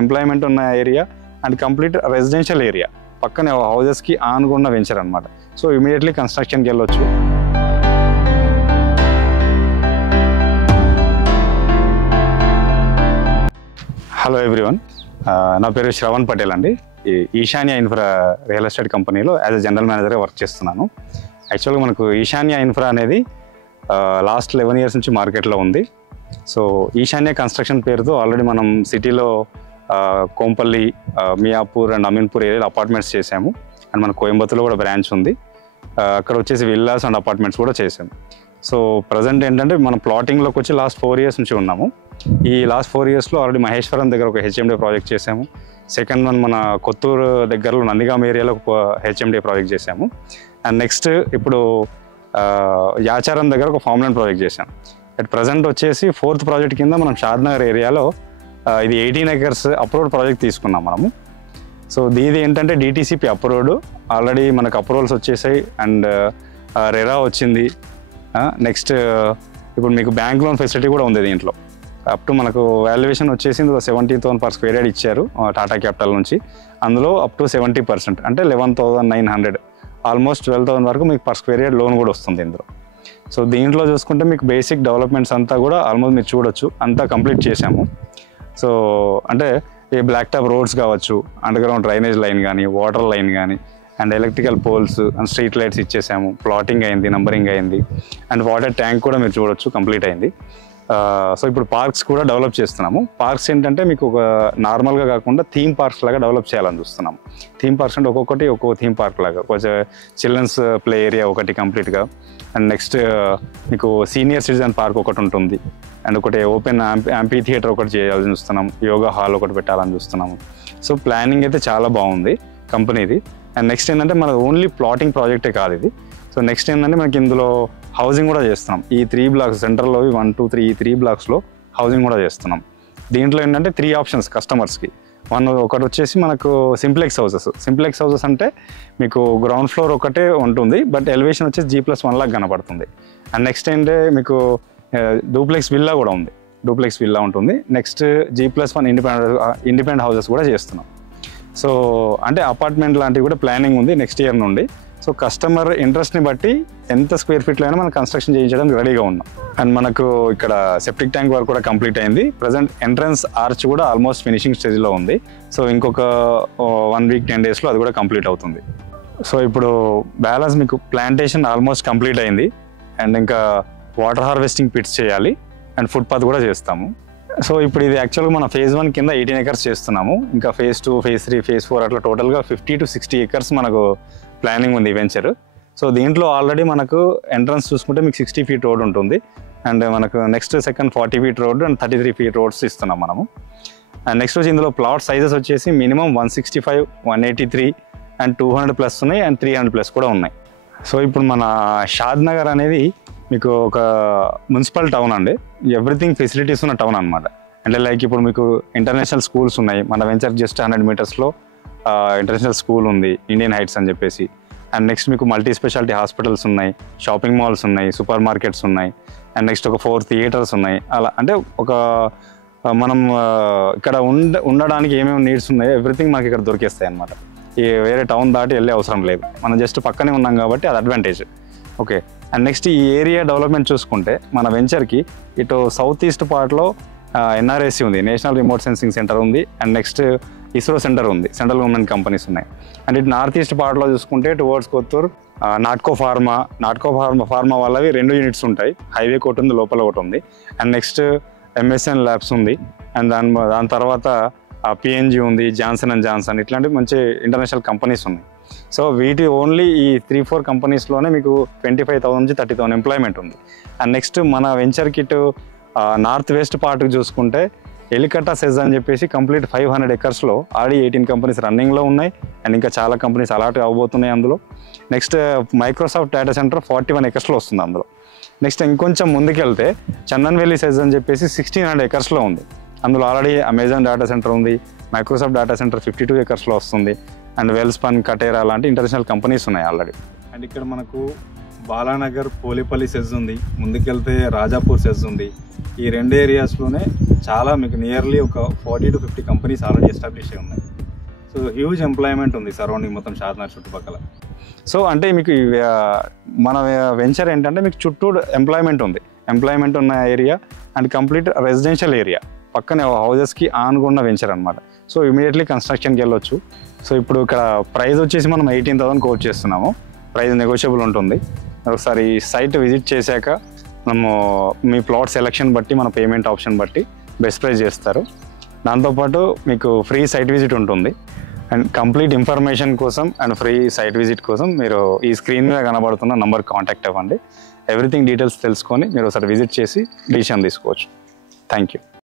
Employment ఉన్న area and complete residential area, పక్కనే హౌజెస్కి ఆనుకున్న venture అనమాట. సో ఇమీడియట్లీ కన్స్ట్రక్షన్కి వెళ్ళొచ్చు. హలో ఎవ్రీవన్, నా పేరు శ్రవణ్ పటేల్ అండి. ఈశాన్య ఇన్ఫ్రా రియల్ ఎస్టేట్ కంపెనీలో యాజ్ ఎ జనరల్ మేనేజర్గా వర్క్ చేస్తున్నాను. యాక్చువల్గా మనకు ఈశాన్య ఇన్ఫ్రా అనేది లాస్ట్ 11 years నుంచి మార్కెట్లో ఉంది. సో ఈశాన్య కన్స్ట్రక్షన్ పేరుతో ఆల్రెడీ మనం సిటీలో కోంపల్లి, మియాపూర్ అండ్ అమీన్పూర్ ఏరియాలో అపార్ట్మెంట్స్ చేసాము. అండ్ మన కోయంబత్తూర్లో కూడా బ్రాంచ్ ఉంది. అక్కడ వచ్చేసి విల్లాస్ అండ్ అపార్ట్మెంట్స్ కూడా చేసాము. సో ప్రజెంట్ ఏంటంటే మనం ప్లాటింగ్లోకి వచ్చి లాస్ట్ 4 years నుంచి ఉన్నాము. ఈ లాస్ట్ 4 yearsలో ఆల్రెడీ మహేశ్వరం దగ్గర ఒక హెచ్ఎండి ప్రాజెక్ట్ చేసాము. సెకండ్ వన్ మన కొత్తూరు దగ్గరలో నందిగామ ఏరియాలో ఒక హెచ్ఎండి ప్రాజెక్ట్ చేసాము. అండ్ నెక్స్ట్ ఇప్పుడు యాచారం దగ్గర ఒక ఫార్మ్లాండ్ ప్రాజెక్ట్ చేసాం. అట్ ప్రజెంట్ వచ్చేసి 4th ప్రాజెక్ట్ కింద మనం షాద్నగర్ ఏరియాలో ఇది 18 acres అప్రూవ్డ్ ప్రాజెక్ట్ తీసుకున్నాం మనము. సో దీది ఏంటంటే డిటిసిపి అప్రూవ్డ్, ఆల్రెడీ మనకు అప్రూవల్స్ వచ్చేసాయి అండ్ రెరా వచ్చింది. నెక్స్ట్ ఇప్పుడు మీకు బ్యాంక్ లోన్ ఫెసిలిటీ కూడా ఉంది దీంట్లో. అప్ టు మనకు వాల్యుయేషన్ వచ్చేసి 17,000 per square yard ఇచ్చారు టాటా క్యాపిటల్ నుంచి. అందులో అప్ టు 70% అంటే 11,900, ఆల్మోస్ట్ 12,000 వరకు మీకు పర్ స్క్వేర్ యార్డ్ లోన్ కూడా వస్తుంది ఇందులో. సో దీంట్లో చూసుకుంటే మీకు బేసిక్ డెవలప్మెంట్స్ అంతా కూడా ఆల్మోస్ట్ మీరు చూడొచ్చు, అంతా కంప్లీట్ చేసాము. సో అంటే ఈ బ్లాక్ టాప్ రోడ్స్ కావచ్చు, అండర్ గ్రౌండ్ డ్రైనేజ్ లైన్ కానీ, వాటర్ లైన్ కానీ, and electrical poles and street lights ఇచ్చేసాము. ప్లాటింగ్ అయింది, నంబరింగ్ అయింది, అండ్ వాటర్ ట్యాంక్ కూడా మీరు చూడొచ్చు కంప్లీట్ అయింది. సో ఇప్పుడు పార్క్స్ కూడా డెవలప్ చేస్తున్నాము. పార్క్స్ ఏంటంటే మీకు ఒక నార్మల్గా కాకుండా థీమ్ పార్క్స్ లాగా డెవలప్ చేయాలని చూస్తున్నాము. థీమ్ పార్క్స్ అంటే ఒక్కొక్కటి ఒక్కో థీమ్ పార్క్ లాగా, కొంచెం చిల్డ్రన్స్ ప్లే ఏరియా ఒకటి కంప్లీట్గా, అండ్ నెక్స్ట్ మీకు సీనియర్ సిటిజన్ పార్క్ ఒకటి ఉంటుంది, అండ్ ఒకటి ఓపెన్ యాంపీ థియేటర్ ఒకటి చేయాలని చూస్తున్నాము, యోగా హాల్ ఒకటి పెట్టాలని చూస్తున్నాము. సో ప్లానింగ్ అయితే చాలా బాగుంది కంపెనీది. అండ్ నెక్స్ట్ ఏంటంటే మన ఓన్లీ ప్లాటింగ్ ప్రాజెక్టే కాదు ఇది. సో నెక్స్ట్ ఏంటంటే మనకి ఇందులో హౌసింగ్ కూడా చేస్తున్నాం. ఈ 3 blocks సెంటర్లో 1, 2, 3 ఈ 3 blocksలో హౌసింగ్ కూడా చేస్తున్నాం. దీంట్లో ఏంటంటే 3 options కస్టమర్స్కి. ఒకటి వచ్చేసి మనకు సింప్లెక్స్ హౌసెస్. సింప్లెక్స్ హౌసెస్ అంటే మీకు గ్రౌండ్ ఫ్లోర్ ఒకటే ఉంటుంది, బట్ ఎలివేషన్ వచ్చేసి G+1 లాగా కనపడుతుంది. అండ్ నెక్స్ట్ ఏంటంటే మీకు డూప్లెక్స్ విల్లా కూడా ఉంది, డూప్లెక్స్ విల్లా ఉంటుంది. నెక్స్ట్ G+1 ఇండిపెండెంట్ హౌసెస్ కూడా చేస్తున్నాం. సో అంటే అపార్ట్మెంట్ లాంటివి కూడా ప్లానింగ్ ఉంది నెక్స్ట్ ఇయర్ నుండి. సో కస్టమర్ ఇంట్రెస్ట్ని బట్టి ఎంత స్క్వేర్ ఫీట్లో అయినా మనం కన్స్ట్రక్షన్ చేయించడానికి రెడీగా ఉన్నాం. అండ్ మనకు ఇక్కడ సెప్టిక్ ట్యాంక్ వర్క్ కూడా కంప్లీట్ అయింది. ప్రజెంట్ ఎంట్రన్స్ ఆర్చ్ కూడా ఆల్మోస్ట్ ఫినిషింగ్ స్టేజ్లో ఉంది. సో ఇంకొక 1 week 10 daysలో అది కూడా కంప్లీట్ అవుతుంది. సో ఇప్పుడు బ్యాలెన్స్ మీకు ప్లాంటేషన్ ఆల్మోస్ట్ కంప్లీట్ అయింది, అండ్ ఇంకా వాటర్ హార్వెస్టింగ్ పిట్స్ చేయాలి, అండ్ ఫుట్పాత్ కూడా చేస్తాము. సో ఇప్పుడు ఇది యాక్చువల్గా మన phase 1 కింద 18 acres చేస్తున్నాము. ఇంకా phase 2, phase 3, phase 4 అట్లా టోటల్గా 50 to 60 acres మనకు ప్లానింగ్ ఉంది వెంచర్. సో దీంట్లో ఆల్రెడీ మనకు ఎంట్రన్స్ చూసుకుంటే మీకు 60 feet రోడ్ ఉంటుంది, అండ్ మనకు next second 40 feet road and 33 feet roads ఇస్తున్నాం మనము. అండ్ నెక్స్ట్ వచ్చి ఇందులో ప్లాట్ సైజెస్ వచ్చేసి మినిమం 165, 183 అండ్ 200+ ఉన్నాయి, అండ్ 300+ కూడా ఉన్నాయి. సో ఇప్పుడు మన షాద్నగర్ అనేది మీకు ఒక మున్సిపల్ టౌన్ అండి, ఎవ్రీథింగ్ ఫెసిలిటీస్ ఉన్న టౌన్ అనమాట. అంటే లైక్ ఇప్పుడు మీకు ఇంటర్నేషనల్ స్కూల్స్ ఉన్నాయి, మన వెంచర్ జస్ట్ 100 metersలో ఇంటర్నేషనల్ స్కూల్ ఉంది, ఇండియన్ హైట్స్ అని చెప్పేసి. అండ్ నెక్స్ట్ మీకు మల్టీ స్పెషాలిటీ హాస్పిటల్స్ ఉన్నాయి, షాపింగ్ మాల్స్ ఉన్నాయి, సూపర్ మార్కెట్స్ ఉన్నాయి, అండ్ నెక్స్ట్ ఒక 4 theaters ఉన్నాయి. అలా అంటే ఒక మనం ఇక్కడ ఉండడానికి ఏమేమి నీడ్స్ ఉన్నాయో ఎవ్రీథింగ్ మనకి ఇక్కడ దొరికేస్తాయి అనమాట. ఈ వేరే టౌన్ దాటి వెళ్ళే అవసరం లేదు, మనం జస్ట్ పక్కనే ఉన్నాం కాబట్టి అది అడ్వాంటేజ్. ఓకే. అండ్ నెక్స్ట్ ఈ ఏరియా డెవలప్మెంట్ చూసుకుంటే మన వెంచర్కి ఇటు సౌత్ ఈస్ట్ పార్ట్లో NRSC ఉంది, నేషనల్ రిమోట్ సెన్సింగ్ సెంటర్ ఉంది, అండ్ నెక్స్ట్ ఇస్రో సెంటర్ ఉంది, సెంట్రల్ గవర్నమెంట్ కంపెనీస్ ఉన్నాయి. అండ్ ఇటు నార్త్ ఈస్ట్ పార్ట్లో చూసుకుంటే టువర్డ్స్ కొత్తూరు నాట్కో ఫార్మా వాళ్ళవి 2 units ఉంటాయి, హైవే ఒకటి ఉంది, లోపల ఒకటి ఉంది. అండ్ నెక్స్ట్ MSN ల్యాబ్స్ ఉంది, అండ్ దాని తర్వాత PNG ఉంది, జాన్సన్ అండ్ జాన్సన్, ఇట్లాంటి మంచి ఇంటర్నేషనల్ కంపెనీస్ ఉన్నాయి. సో వీటి ఓన్లీ ఈ 3-4 కంపెనీస్లోనే మీకు 25,000 నుంచి 30,000 ఎంప్లాయ్మెంట్ ఉంది. అండ్ నెక్స్ట్ మన వెంచర్ కిట్ నార్త్ వెస్ట్ పార్ట్కి చూసుకుంటే ఎలికట్టా సెజ్ అని చెప్పేసి కంప్లీట్ 500 acresలో ఆల్రెడీ 18 కంపెనీస్ రన్నింగ్లో ఉన్నాయి, అండ్ ఇంకా చాలా కంపెనీస్ అలాట్ అవ్వబోతున్నాయి అందులో. నెక్స్ట్ మైక్రోసాఫ్ట్ డేటా సెంటర్ 41 acresలో వస్తుంది అందులో. నెక్స్ట్ ఇంకొంచెం ముందుకెళ్తే చందన్వెల్లి సెజ్ అని చెప్పేసి 1600 acresలో ఉంది, అందులో ఆల్రెడీ అమెజాన్ డేటా సెంటర్ ఉంది, మైక్రోసాఫ్ట్ డేటా సెంటర్ 52 acresలో వస్తుంది, అండ్ వెల్స్పన్, కటేరా లాంటి ఇంటర్నేషనల్ కంపెనీస్ ఉన్నాయి ఆల్రెడీ. అండ్ ఇక్కడ మనకు బాలానగర్ పోలేపల్లి సెజ్ ఉంది, ముందుకెళ్తే రాజాపూర్ సెజ్ ఉంది. ఈ 2 ఏరియాస్లోనే చాలా మీకు నియర్లీ ఒక 40 to 50 కంపెనీస్ ఆల్రెడీ ఎస్టాబ్లిష్ అయి ఉన్నాయి. సో హ్యూజ్ ఎంప్లాయ్మెంట్ ఉంది సరౌండింగ్ మొత్తం షాద్నగర్ చుట్టుపక్కల. సో అంటే మీకు మన వెంచర్ ఏంటంటే మీకు చుట్టూ ఎంప్లాయ్మెంట్ ఉంది, ఎంప్లాయ్మెంట్ ఉన్న area and complete residential area పక్కనే హౌజెస్కి ఆనుకున్న వెంచర్ అనమాట. సో ఇమీడియట్లీ కన్స్ట్రక్షన్కి వెళ్ళొచ్చు. సో ఇప్పుడు ఇక్కడ ప్రైస్ వచ్చేసి మనం 18,000 కోట్ చేస్తున్నాము. ప్రైస్ నెగోషియబుల్ ఉంటుంది. ఒకసారి సైట్ విజిట్ చేశాక మనము మీ ప్లాట్ సెలెక్షన్ బట్టి మన పేమెంట్ ఆప్షన్ బట్టి బెస్ట్ ప్రైస్ చేస్తారు. దాంతోపాటు మీకు ఫ్రీ సైట్ విజిట్ ఉంటుంది. అండ్ కంప్లీట్ ఇన్ఫర్మేషన్ కోసం అండ్ ఫ్రీ సైట్ విజిట్ కోసం మీరు ఈ స్క్రీన్ మీద కనబడుతున్న నంబర్ కాంటాక్ట్ అవ్వండి. ఎవ్రీథింగ్ డీటెయిల్స్ తెలుసుకొని మీరు ఒకసారి విజిట్ చేసి డిసిషన్ తీసుకోవచ్చు. Thank you.